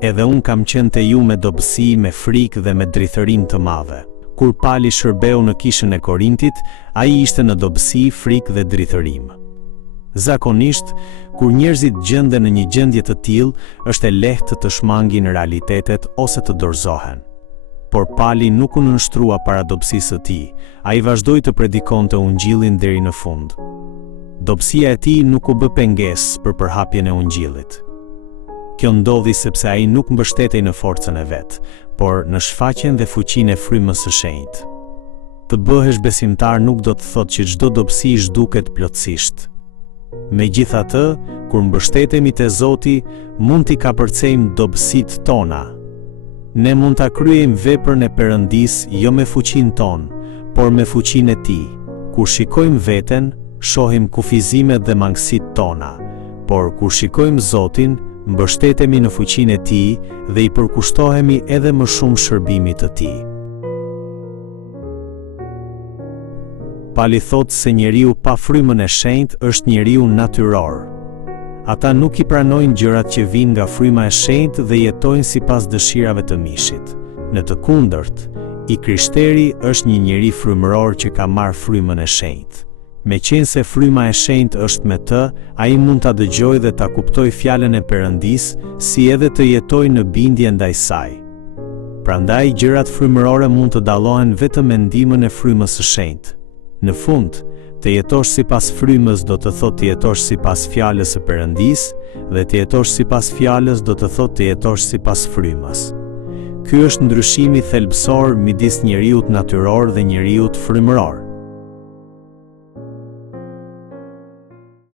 Edhe unë kam qenë te ju me dobësi, me frikë dhe me drithërim të madhe. Kur Pali shërbeu në kishën e Korintit, ai ishte në dobësi, frikë dhe drithërim. Zakonisht, kur njerëzit gjenden në një gjendje të tillë, është e lehtë të shmangin realitetet ose të dorëzohen. Por Pali nuk u nënshtrua para dobësisë së tij, ai vazhdoi të predikonte ungjillin deri në fund. Dobësia e tij nuk u bë pengesë për përhapjen e ungjillit. Kjo ndodhi sepse ai nuk mbështetej në forcën e vet, por në shfaqjen dhe fuqinë e frymës së shenjtë. Të bëhesh besimtar nuk do të thotë që çdo dobësi zhduket plotësisht. Megjithatë, kur mbështetemi te Zoti, mund t'i kapërcejmë dobësitë tona. Ne mund ta kryejmë veprën e Perëndis jo me fuqinë tonë, por me fuqinë e Tij. Kur shikojmë veten, shohim kufizimet dhe mangësitë tona, por kur shikojmë Zotin, mbështetemi në fuqinë e Tij dhe i përkushtohemi edhe më shumë shërbimit të Tij. Pali thotë se njeriu pa frymën e shenjtë është njeriu natyror. Ata nuk i pranojnë gjërat që vijnë nga fryma e shenjtë dhe jetojnë sipas dëshirave të mishit. Në të kundërt, i krishteri është një njeri frymëror që ka marrë frymën e shenjtë. Meqense fryma e shenjtë është me të, ai mund ta dëgjojë dhe ta kuptojë fjalën e Perëndis, si edhe të jetojë në bindje ndaj saj. Prandaj gjërat frymërore mund të dallohen vetëm me ndihmën e frymës së shenjtë. Në fund, të jetosh sipas frymës do të thotë të jetosh sipas fjalës së Perëndis, dhe të jetosh sipas fjalës do të thotë të jetosh sipas frymës. Ky është ndryshimi thelbësor midis njeriut natyror dhe njeriut frymëror.